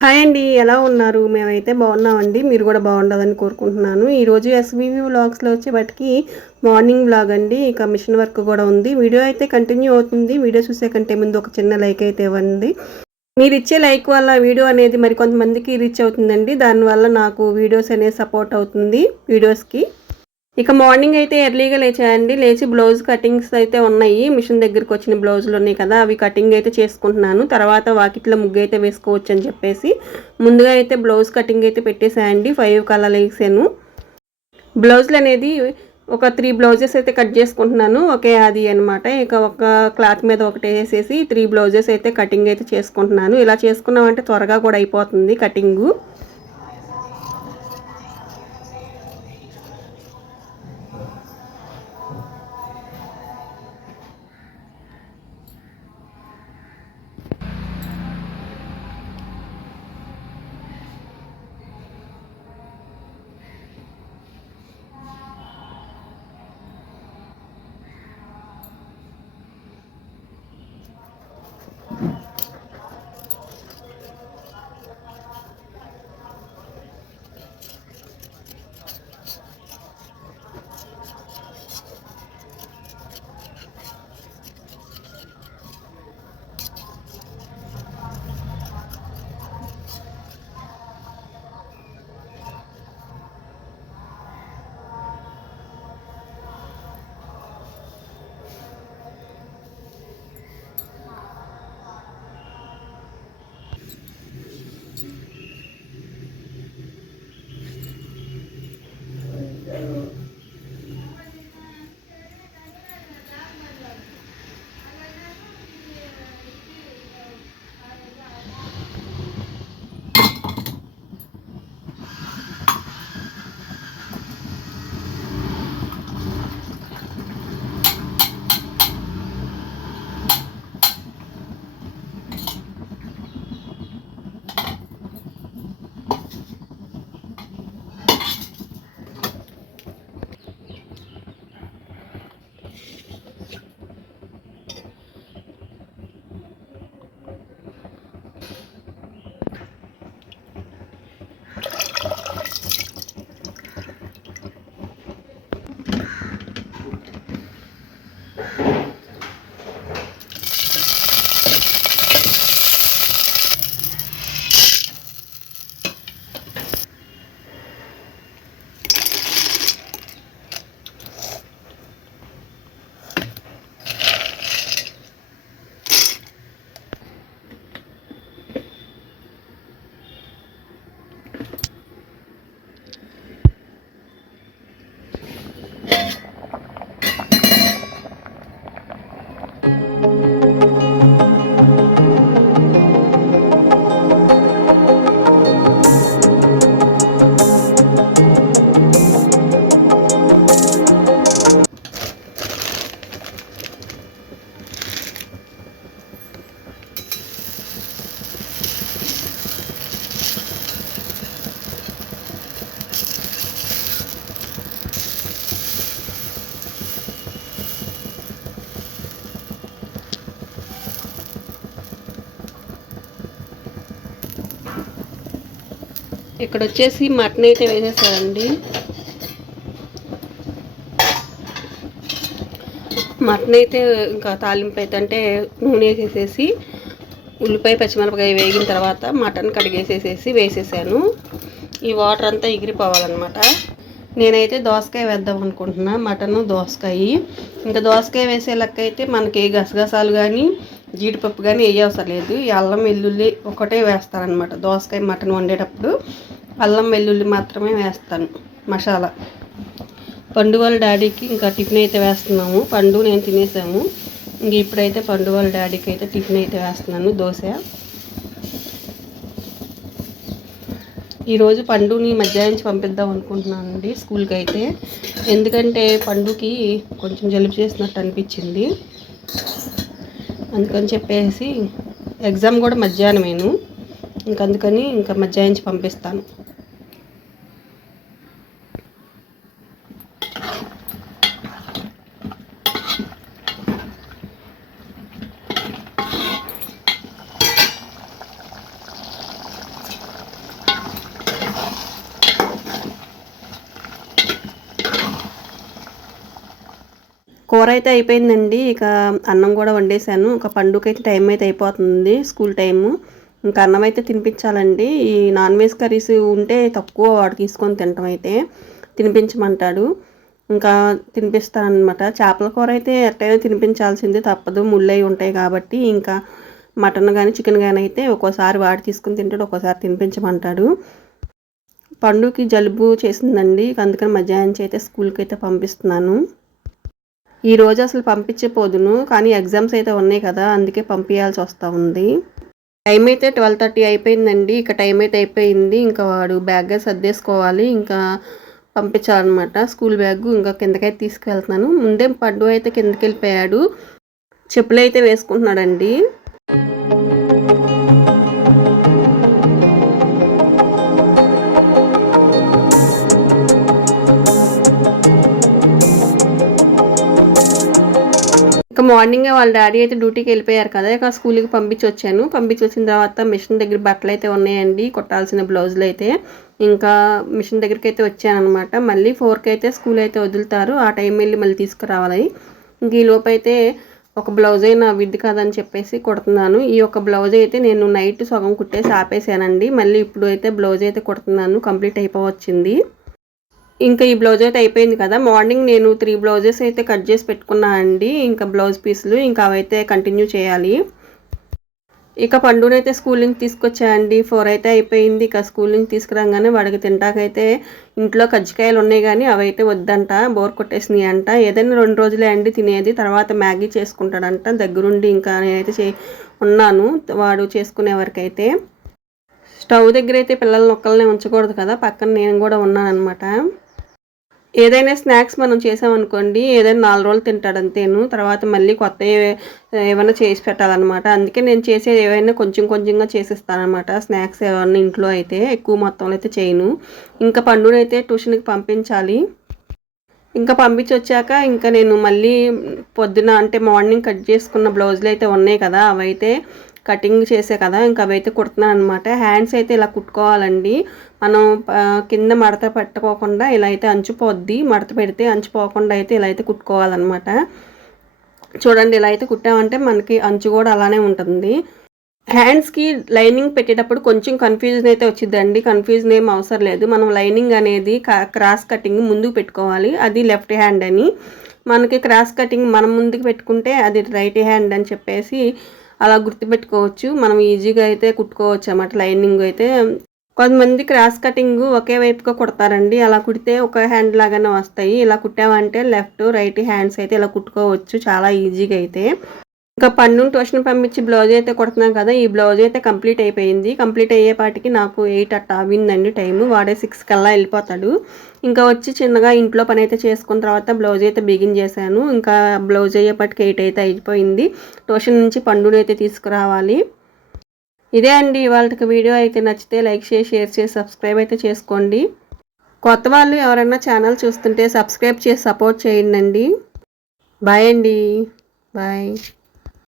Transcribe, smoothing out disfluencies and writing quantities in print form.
Hi అండి. ఎలా ఉన్నారు? మేమైతే బాగున్నామండి. మీరు కూడా బాగుండాలని కోరుకుంటున్నాను. ఈరోజు ఎస్‌వీవీ వ్లాగ్స్‌లో వచ్చేపాటికి మార్నింగ్ వ్లాగ్ అండి. ఇక మిషన్ వర్క్ కూడా ఉంది. వీడియో అయితే కంటిన్యూ అవుతుంది. వీడియో చూసే కంటే ముందు ఒక చిన్న లైక్ అయితే ఇవ్వండి. మీరిచ్చే లైక్ వల్ల వీడియో అనేది మరికొంతమందికి రీచ్ అవుతుందండి. దానివల్ల నాకు వీడియోస్ అనేది సపోర్ట్ అవుతుంది వీడియోస్‌కి. ఇక మార్నింగ్ అయితే ఎర్లీగా లేచానండి. లేచి బ్లౌజ్ కటింగ్స్ అయితే ఉన్నాయి. మిషన్ దగ్గరికి వచ్చిన బ్లౌజులు ఉన్నాయి కదా, అవి కటింగ్ అయితే చేసుకుంటున్నాను. తర్వాత వాకిట్లో ముగ్గు అయితే వేసుకోవచ్చు అని చెప్పేసి ముందుగా అయితే బ్లౌజ్ కటింగ్ అయితే పెట్టేసాయండి. 5 కలర్లు వేసాను. బ్లౌజులు అనేది ఒక 3 బ్లౌజెస్ అయితే కట్ చేసుకుంటున్నాను. ఒకే అది అనమాట. ఇక ఒక క్లాత్ మీద ఒకటి వేసేసి 3 బ్లౌజెస్ అయితే కటింగ్ అయితే చేసుకుంటున్నాను. ఇలా చేసుకున్నామంటే త్వరగా కూడా అయిపోతుంది కటింగు. ఇక్కడ వచ్చేసి మటన్ అయితే వేసేసారండి. మటన్ అయితే ఇంకా తాలింపు అయితే అంటే నూనె వేసేసేసి ఉల్లిపాయ పచ్చిమిరపకాయ వేగిన తర్వాత మటన్ కడిగేసేసేసి వేసేసాను. ఈ వాటర్ అంతా ఎగిరిపోవాలన్నమాట. నేనైతే దోసకాయ వేద్దాం అనుకుంటున్నా. మటను దోసకాయ. ఇంకా దోసకాయ వేసే లెక్క అయితే మనకి గసగసాలు కానీ జీడిపప్పు కానీ వేయవసరం లేదు. ఈ అల్లం వెల్లుల్లి ఒకటే వేస్తానన్నమాట. దోసకాయ మటన్ వండేటప్పుడు అల్లం వెల్లుల్లి మాత్రమే వేస్తాను మసాలా. పండు వాళ్ళ డాడీకి ఇంకా టిఫిన్ అయితే వేస్తున్నాము. పండు నేను తినేసాము. ఇంక ఇప్పుడైతే పండు వాళ్ళ డాడీకి అయితే టిఫిన్ అయితే వేస్తున్నాను, దోశ. ఈరోజు పండుని మధ్యాహ్నం పంపిద్దాం అనుకుంటున్నానండి స్కూల్కి అయితే. ఎందుకంటే పండుకి కొంచెం జలుబు చేసినట్టు అనిపించింది. అందుకని చెప్పేసి ఎగ్జామ్ కూడా మధ్యాహ్నమేను. అందుకని ఇంకా మధ్యాహ్నం పంపిస్తాను. కూర అయితే అయిపోయిందండి. ఇక అన్నం కూడా వండేసాను. ఒక పండుకైతే టైం అయితే అయిపోతుంది, స్కూల్ టైము. ఇంకా అన్నం అయితే తినిపించాలండి. ఈ నాన్ వెజ్ కర్రీస్ ఉంటే తక్కువ వాడు తీసుకొని తినటం అయితే తినిపించమంటాడు. ఇంకా తినిపిస్తానమాట. చేపల కూర అయితే ఎట్టయినా తినిపించాల్సిందే, తప్పదు, ముళ్ళయి ఉంటాయి కాబట్టి. ఇంకా మటన్ కానీ చికెన్ కానీ అయితే ఒక్కోసారి వాడు తీసుకుని తింటాడు, ఒక్కోసారి తినిపించమంటాడు. పండుకి జలుబు చేసిందండి, అందుకని మధ్యాహ్నం అయితే స్కూల్కి అయితే పంపిస్తున్నాను. ఈరోజు అసలు పంపించపోదును, కానీ ఎగ్జామ్స్ అయితే ఉన్నాయి కదా, అందుకే పంపించాల్సి వస్తూ ఉంది. టైం అయితే 12:30 అయిపోయిందండి. ఇక టైం అయితే అయిపోయింది. ఇంకా వాడు బ్యాగ్ సర్దేసుకోవాలి, ఇంకా పంపించాలన్నమాట. స్కూల్ బ్యాగ్ ఇంకా కిందకైతే తీసుకెళ్తున్నాను. ముందే పండు అయితే కిందకి వెళ్ళిపోయాడు, చెప్పులు అయితే వేసుకుంటున్నాడండి. ఇక మార్నింగే వాళ్ళ డాడీ అయితే డ్యూటీకి వెళ్ళిపోయారు కదా, ఇక స్కూల్కి పంపించి వచ్చిన తర్వాత మిషన్ దగ్గర బట్టలు అయితే ఉన్నాయండి, కుట్టాల్సిన బ్లౌజులు అయితే. ఇంకా మిషన్ దగ్గరికి అయితే వచ్చానమాట. మళ్ళీ 4కి అయితే స్కూల్ అయితే వదులుతారు, ఆ టైం వెళ్ళి మళ్ళీ తీసుకురావాలి. ఇంక ఈ లోపు అయితే ఒక బ్లౌజ్ అయినా విద్ది కాదని చెప్పేసి కుడుతున్నాను. ఈ ఒక బ్లౌజ్ అయితే నేను నైట్ సగం కుట్టేసి ఆపేసానండి. మళ్ళీ ఇప్పుడు అయితే బ్లౌజ్ అయితే కుడుతున్నాను, కంప్లీట్ అయిపోవచ్చింది. ఇంకా ఈ బ్లౌజ్ అయితే అయిపోయింది కదా. మార్నింగ్ నేను 3 బ్లౌజెస్ అయితే కట్ చేసి పెట్టుకున్నా అండి, ఇంకా బ్లౌజ్ పీసులు. ఇంకా అవైతే కంటిన్యూ చేయాలి. ఇక పండునైతే స్కూల్ నుంచి తీసుకొచ్చాయండి. 4 అయితే అయిపోయింది. ఇక స్కూల్ నుంచి తీసుకురాగానే వాడికి తింటాకైతే ఇంట్లో కజ్జికాయలు ఉన్నాయి, కానీ అవైతే వద్దంట, బోర్ కొట్టేసినాయి అంట. ఏదైనా 2 రోజులే అండి తినేది, తర్వాత మ్యాగీ చేసుకుంటాడంట దగ్గరుండి. ఇంకా నేనైతే ఉన్నాను వాడు చేసుకునే వరకైతే. స్టవ్ దగ్గర అయితే పిల్లల్ని ఒక్కళ్ళనే ఉంచకూడదు కదా, పక్కన నేను కూడా ఉన్నాను అనమాట. ఏదైనా స్నాక్స్ మనం చేసామనుకోండి, ఏదైనా 4 రోజులు తింటాడు అంతేను, తర్వాత మళ్ళీ కొత్త ఏమైనా చేసి పెట్టాలన్నమాట. అందుకే నేను చేసేది ఏవైనా కొంచెం కొంచెంగా చేసిస్తానమాట. స్నాక్స్ ఏమన్నా ఇంట్లో అయితే ఎక్కువ మొత్తంలో అయితే చేయను. ఇంకా పండునైతే ట్యూషన్కి పంపించాలి. ఇంకా పంపించి వచ్చాక ఇంకా నేను మళ్ళీ పొద్దున అంటే మార్నింగ్ కట్ చేసుకున్న బ్లౌజులు అయితే ఉన్నాయి కదా, అవైతే కటింగ్ చేసే కదా, ఇంకా అవైతే కుడుతున్నాను అనమాట. హ్యాండ్స్ అయితే ఇలా కుట్టుకోవాలండి. మనం కింద మడత పెట్టుకోకుండా ఇలా అయితే అంచుపోద్ది, మడత పెడితే అంచుపోకుండా అయితే ఇలా అయితే కుట్టుకోవాలన్నమాట. చూడండి, ఇలా అయితే కుట్టామంటే మనకి అంచు కూడా అలానే ఉంటుంది. హ్యాండ్స్కి లైనింగ్ పెట్టేటప్పుడు కొంచెం కన్ఫ్యూజన్ అయితే వచ్చిందండి. కన్ఫ్యూజన్ ఏం అవసరం లేదు. మనం లైనింగ్ అనేది క్రాస్ కటింగ్ ముందుకు పెట్టుకోవాలి, అది లెఫ్ట్ హ్యాండ్ అని. మనకి క్రాస్ కటింగ్ మనం ముందుకు పెట్టుకుంటే అది రైట్ హ్యాండ్ అని చెప్పేసి అలా గుర్తుపెట్టుకోవచ్చు. మనం ఈజీగా అయితే కుట్టుకోవచ్చు అన్నమాట. లైనింగ్ అయితే కొంతమంది క్రాస్ కటింగ్ ఒకే వైపుగా కుడతారండి, అలా కుడితే ఒక హ్యాండ్ లాగానే వస్తాయి. ఇలా కుట్టామంటే లెఫ్ట్ రైట్ హ్యాండ్స్ అయితే ఇలా కుట్టుకోవచ్చు చాలా ఈజీగా అయితే. ఇంకా పండుని ట్యూషన్ పంపించి బ్లౌజ్ అయితే కుడుతున్నాం కదా, ఈ బ్లౌజ్ అయితే కంప్లీట్ అయిపోయింది. కంప్లీట్ అయ్యేపాటికి నాకు 8 అట్ట అయిందండి టైము. వాడే 6 కల్లా వెళ్ళిపోతాడు. ఇంకా వచ్చి చిన్నగా ఇంట్లో పని అయితే చేసుకున్న తర్వాత బ్లౌజ్ అయితే బిగిన్ చేశాను. ఇంకా బ్లౌజ్ అయ్యేపాటికి 8 అయితే అయిపోయింది. ట్యూషన్ నుంచి పండుని అయితే తీసుకురావాలి. ఇదే అండి ఇవాళకి వీడియో. అయితే నచ్చితే లైక్ చేసి షేర్ చేసి సబ్స్క్రైబ్ అయితే చేసుకోండి. కొత్త వాళ్ళు ఎవరైనా ఛానల్ చూస్తుంటే సబ్స్క్రైబ్ చేసి సపోర్ట్ చేయండి. బాయ్ అండి, బాయ్.